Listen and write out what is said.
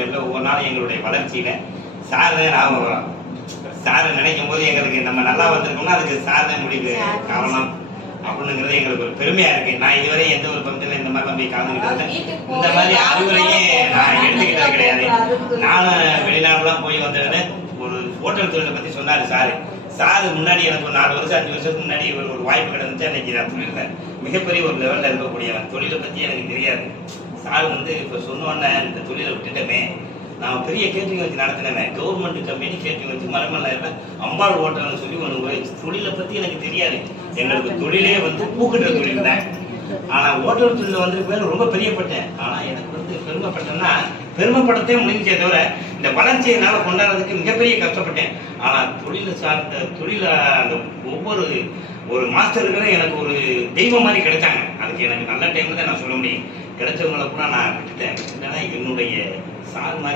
பேர்ல ஒவ்வொரு நாளும் எங்களுடைய வளர்ச்சியில சார் தான் ஞாபகம் வரும். சார் நினைக்கும் போது எங்களுக்கு நம்ம நல்லா வந்திருக்கோம்னா அதுக்கு சார் தான் முடிவு காரணம் அப்படிங்கிறது எங்களுக்கு ஒரு பெருமையா இருக்கு. நான் இதுவரை எந்த ஒரு பக்கத்துல இந்த மாதிரிலாம் போய் கலந்துக்கிட்டது இந்த மாதிரி அறிவுரையே நான் எடுத்துக்கிட்டது கிடையாது. நானும் வெளிநாடுலாம் போய் வந்ததுன்னு ஒரு ஹோட்டல் தொழிலை பத்தி சொன்னாரு சாரு. சாரு முன்னாடி எனக்கு ஒரு 4 வருஷம் 5 வருஷத்துக்கு முன்னாடி ஒரு வாய்ப்பு கிடைச்சு அன்னைக்கு நான் தொழில மிகப்பெரிய ஒரு லெவல்ல இருக்கக்கூடியவன். தொழிலை பத்தி எனக்கு தெரியாது. சார் வந்து இப்ப சொன்னோன்னே இந்த தொழிலை விட்டுட்டமே, நான் பெரிய கேட்டரிங் வச்சு நடத்தினேன். கவர்மெண்ட் கம்பெனி கேட்டரிங் வச்சு மரமல்ல அம்பாள் ஹோட்டல்னு சொல்லி ஒன்று தொழிலை பத்தி எனக்கு தெரியாது. எங்களுக்கு தொழிலே வந்து பூக்கட்டுற தொழில் தான். ஆனா ஹோட்டல் தொழில வந்து பேர் ரொம்ப பெரியப்பட்டேன். ஆனா எனக்கு வந்து பெருமைப்பட்டேன்னா பெருமைப்படத்தே முடிஞ்சே தவிர இந்த வளர்ச்சியை என்னால கொண்டாடுறதுக்கு மிகப்பெரிய கஷ்டப்பட்டேன். ஆனா தொழிலை சார்ந்த தொழில அந்த ஒவ்வொரு ஒரு மாஸ்டர்களும் எனக்கு ஒரு தெய்வம் மாதிரி கிடைச்சாங்க. அதுக்கு எனக்கு நல்ல டைம்ல தான் நான் சொல்ல முடியும். கிடைச்சவங்களை கூட நான் விட்டுட்டேன். என்னன்னா என்னுடைய சார் மாதிரி